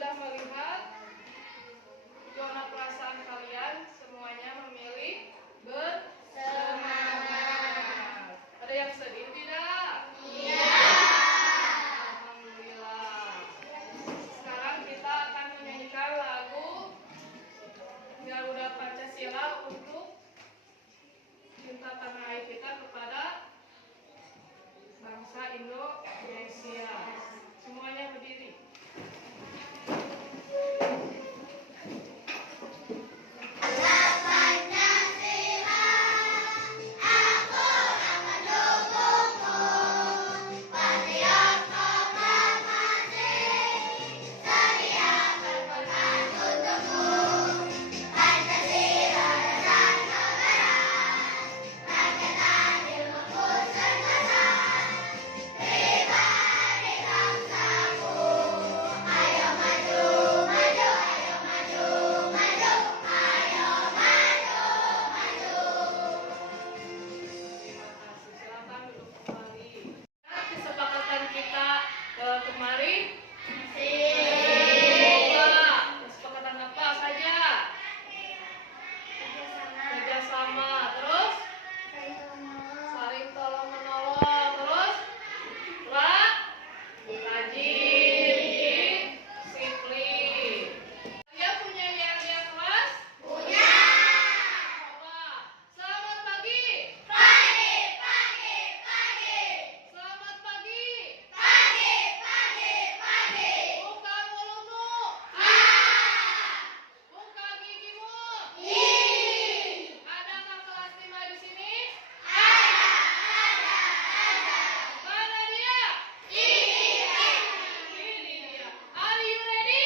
sudah melihat zona perasaan kalian semuanya memilih bersemangat. Ada yang sedih tidak? Iya. Alhamdulillah. Sekarang kita akan menyanyikan lagu Garuda Pancasila untuk cinta tanah air kita kepada bangsa Indonesia. Semuanya berdiri. Kemarin kesepakatan apa saja? Kerjasama, terus saling tolong menolong, terus rajin, disiplin. Kalian punya yang kelas? Punya. Coba. Selamat pagi. Pagi. Selamat pagi. Buka mulutmu. Buka gigimu. Adakah kelas 5 di sini? Mana dia? Ini dia. Are you ready?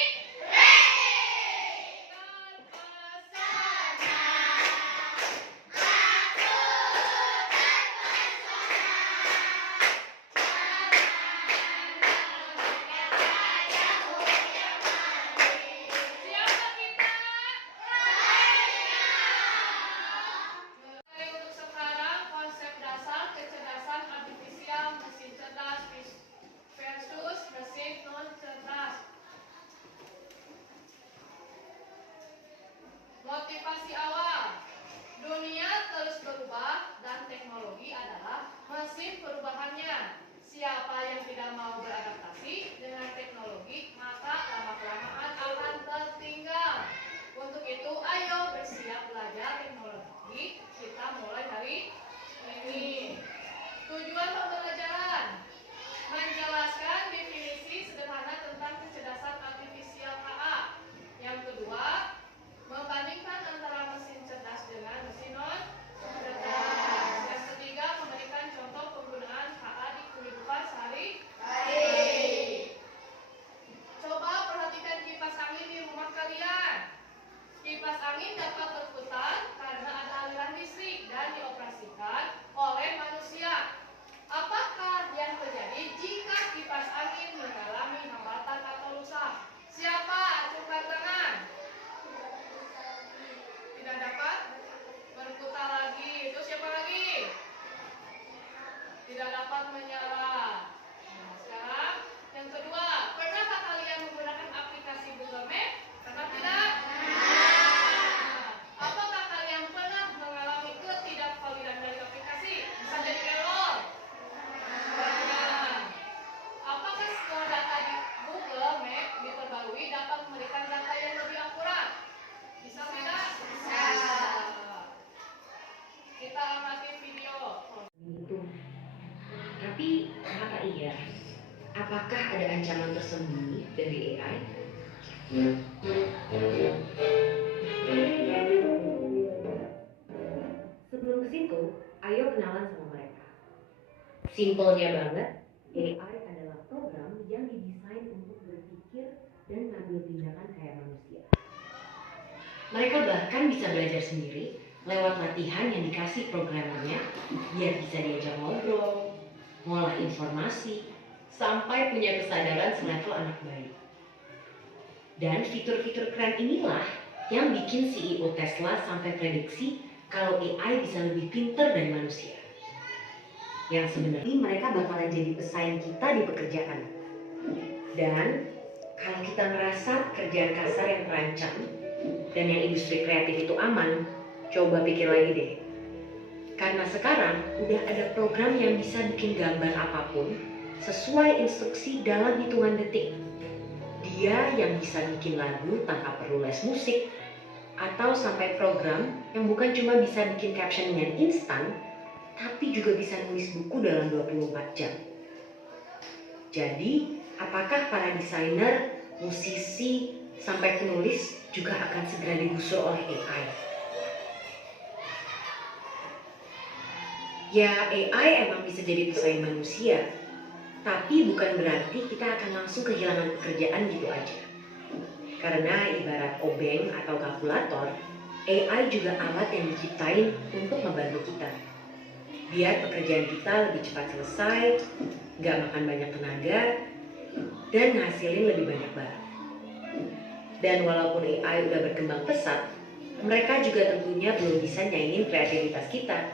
Siapa kita? Mulai untuk sekarang konsep dasar kecerdasan artifisial mesin cerdas versus mesin non cerdas. Motivasi awal. Dunia terus berubah dan teknologi adalah mesin perubahannya. Siapa yang tidak mau beradaptasi dengan teknologi, maka lama-kelamaan akan tertinggal. Untuk itu, ayo bersiap belajar teknologi. Kita mulai hari ini. Tujuan pembelajaran: menjelaskan definisi sederhana tentang kecerdasan artifisial KA. Yang kedua, membandingkan antara mesin cerdas dengan mesin non cerdas. Yang ketiga, memberikan contoh penggunaan KA di kehidupan sehari-hari. Coba perhatikan kipas angin di rumah kalian. Kipas angin dapat berputar karena ada aliran listrik dan dioperasikan oleh manusia. Apakah yang terjadi jika kipas angin mengalami hambatan atau rusak? Siapa? Acungkan tangan. Tidak dapat berputar lagi. Itu siapa lagi? Tidak dapat menyala. Nah, sekarang yang kedua, pernahkah kalian menggunakan aplikasi Google Map? Pernah tidak? Apakah kalian pernah mengalami ketidakvalidan dari aplikasi? Bisa jadi error. Pernah. Apakah setelah data di Google Map diperbarui dapat memberikan data yang lebih akurat? Bisa tidak? Bisa. Kita amati video. Itu. Tapi kata iya, apakah ada ancaman tersembunyi dari AI? Sebelum ke situ, ayo kenalan sama mereka. Simpelnya banget, AI adalah program yang didesain untuk berpikir dan mengambil tindakan kayak manusia. Mereka bahkan bisa belajar sendiri lewat latihan yang dikasih programmernya biar bisa diajak ngobrol, ngolah informasi, sampai punya kesadaran selevel anak bayi. Dan fitur-fitur keren inilah yang bikin CEO Tesla sampai prediksi kalau AI bisa lebih pintar dari manusia. Yang sebenarnya mereka bakalan jadi pesaing kita di pekerjaan. Dan Kalau kita ngerasa pekerjaan kasar yang terancam dan yang industri kreatif itu aman, coba pikir lagi deh. Karena sekarang udah ada program yang bisa bikin gambar apapun sesuai instruksi dalam hitungan detik. Dia yang bisa bikin lagu tanpa perlu les musik, atau sampai program yang bukan cuma bisa bikin caption dengan instan, tapi juga bisa nulis buku dalam 24 jam. Jadi, apakah para desainer, musisi, sampai penulis juga akan segera digusur oleh AI? Ya, AI emang bisa jadi pesaing manusia, tapi bukan berarti kita akan langsung kehilangan pekerjaan gitu aja. Karena ibarat obeng atau kalkulator, AI juga alat yang diciptain untuk membantu kita. Biar pekerjaan kita lebih cepat selesai, nggak makan banyak tenaga, dan ngasilin lebih banyak barang. Dan walaupun AI udah berkembang pesat, mereka juga tentunya belum bisa nyaingin kreativitas kita,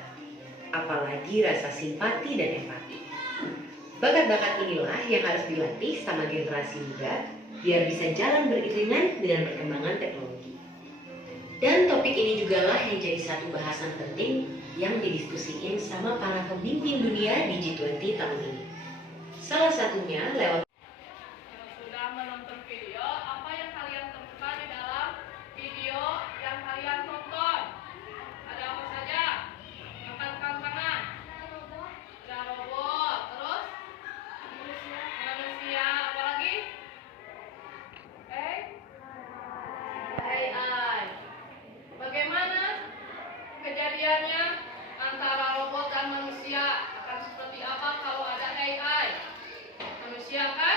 apalagi rasa simpati dan empati. Bakat-bakat inilah yang harus dilatih sama generasi muda biar bisa jalan beriringan dengan perkembangan teknologi. Dan topik ini juga lah yang jadi satu bahasan penting yang didiskusiin sama para pemimpin dunia di G20 tahun ini. Salah satunya lewat Sudah menonton video, apa yang kalian temukan di dalam video yang kalian tonton? Ada apa saja? Angkatkan tangan. Ada robot, terus manusia, apa lagi? AI. Bagaimana kejadiannya antara robot dan manusia? Akan seperti apa kalau ada AI? Manusia kan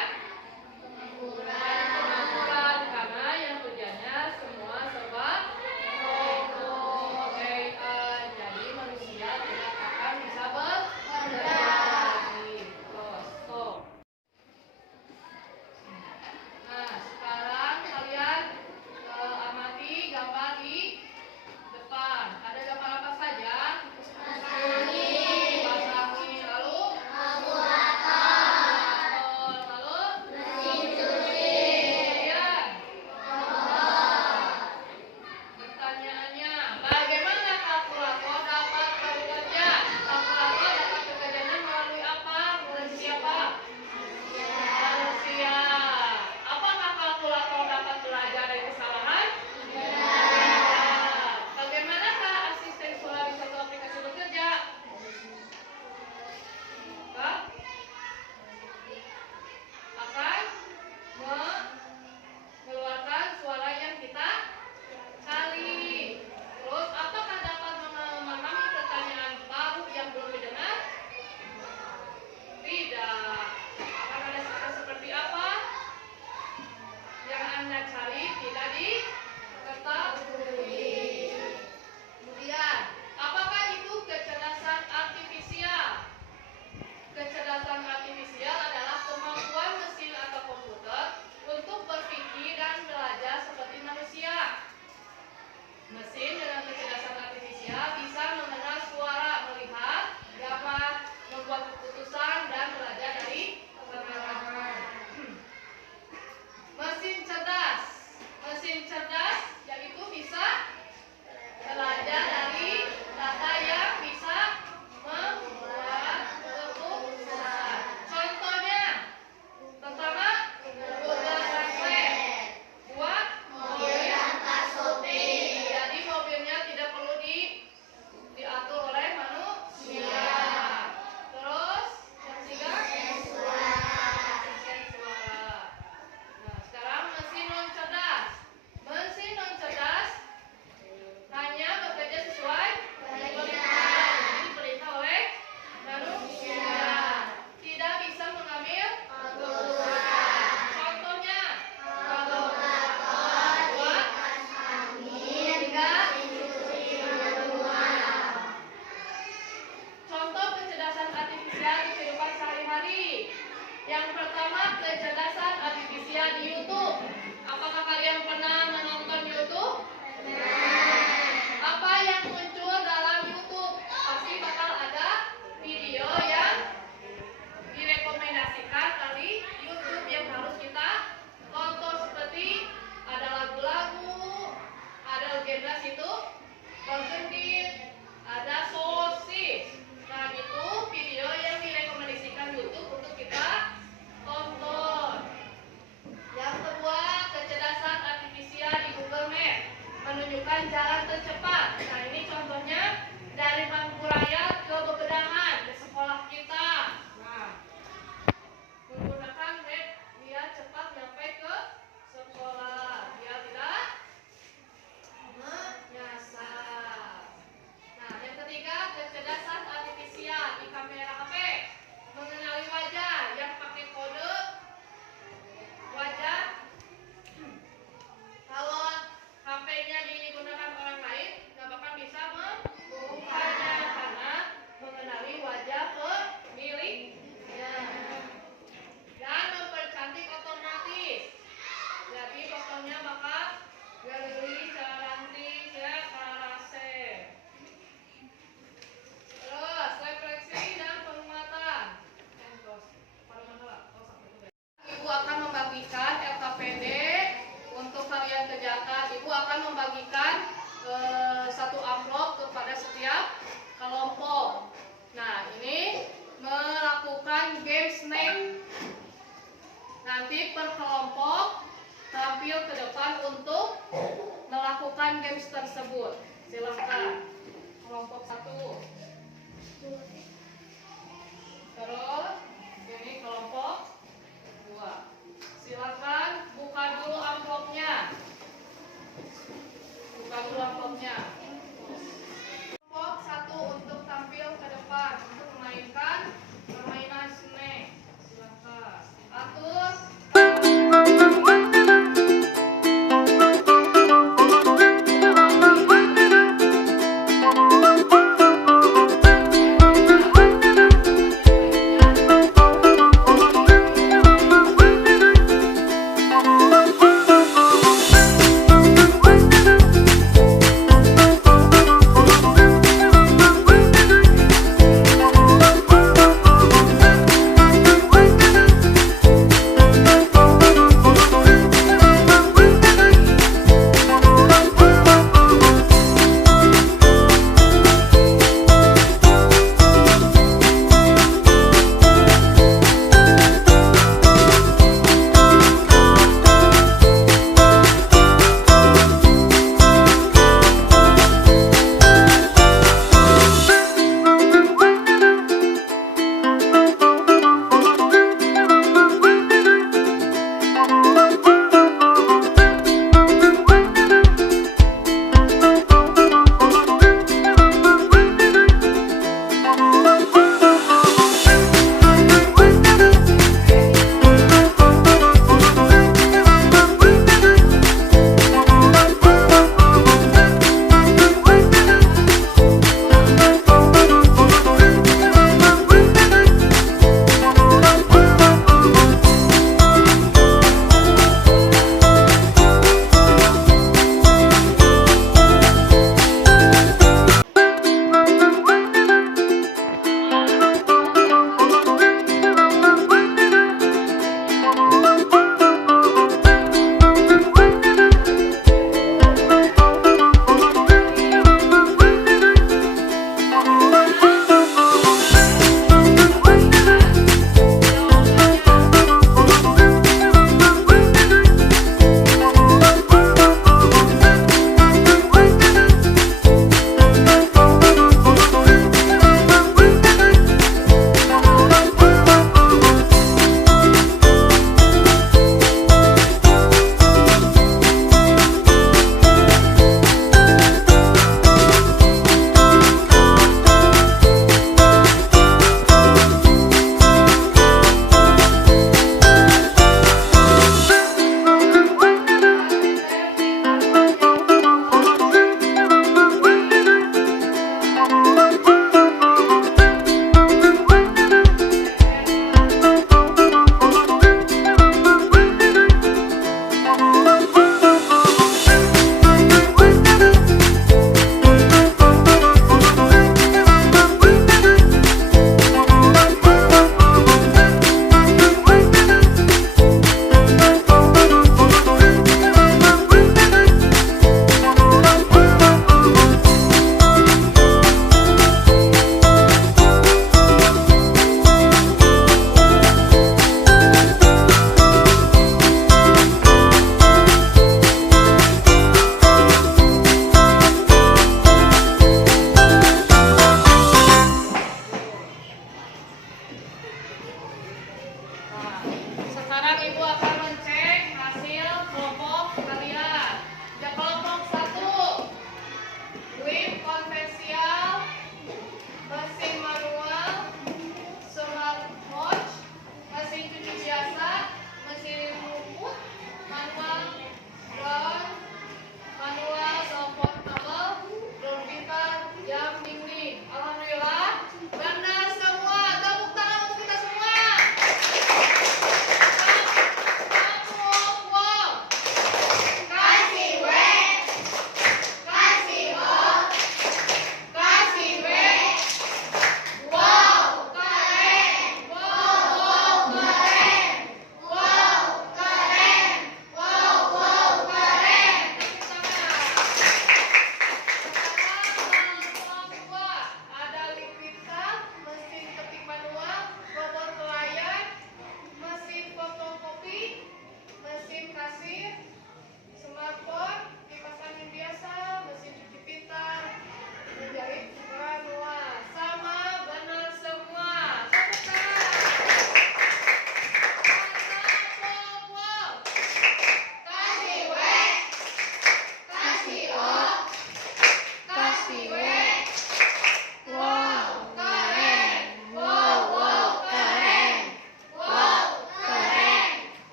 Nanti per kelompok tampil ke depan untuk melakukan games tersebut. Silakan. Kelompok 1. Terus ini kelompok 2. Silakan buka dulu amplopnya. Buka dulu amplopnya. Kelompok 1 untuk tampil ke depan untuk memainkan permainan snake. Silakan. Atur.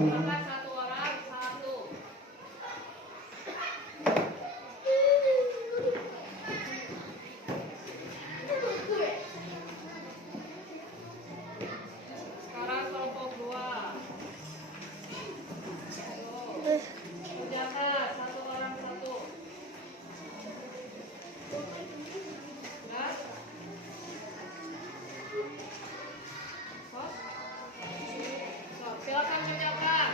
Silakan satu orang satu. Sekarang kelompok dua. Kerjakan satu orang satu. Ya. Silakan kerjakan.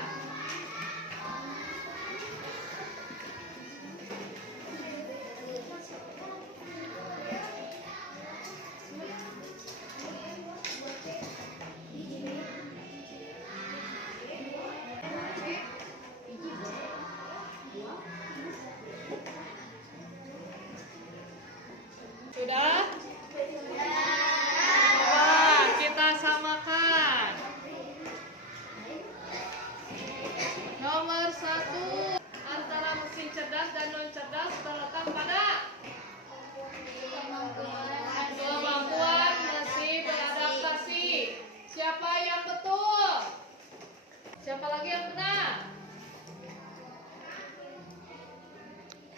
Sudah? Coba kita samakan. Nomor 1 antara mesin cerdas dan non cerdas terletak pada kemampuan mesin beradaptasi. Siapa yang betul? Siapa lagi yang benar?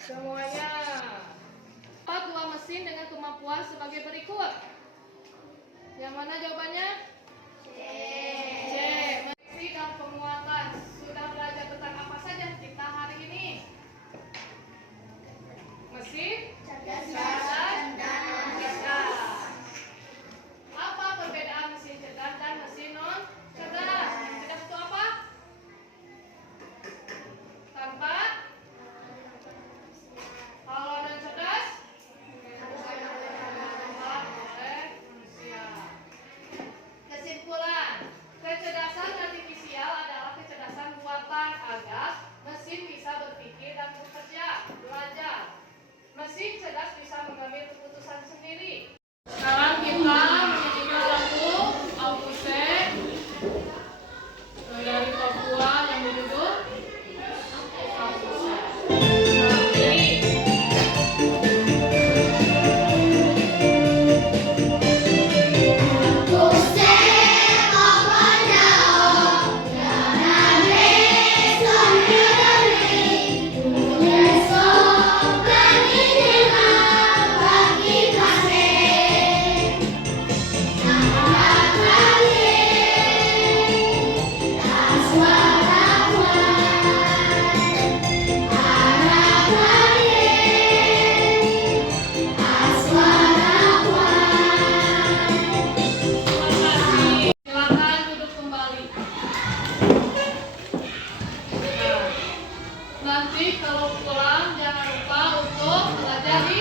Semuanya. Apa dua mesin dengan kemampuan sebagai berikut? Yang mana jawabannya? C. Mesin dan penguatan. Sudah belajar tentang apa saja kita hari ini? Mesin cerdas dan non cerdas. Apa perbedaan mesin cerdas dan mesin non cerdas? Cerdas itu apa? Tanpa. Kalau non cerdas? Oleh manusia. Kesimpulan, kecerdasan artifisial adalah kecerdasan buatan agar mesin bisa berpikir dan bekerja, belajar. Mesin cerdas bisa mengambil keputusan sendiri. Sekarang kita menyanyikan lagu Aupuse dari Papua yang berjudul Aupuse. Silakan duduk kembali. Nah, nanti kalau pulang jangan lupa untuk belajar di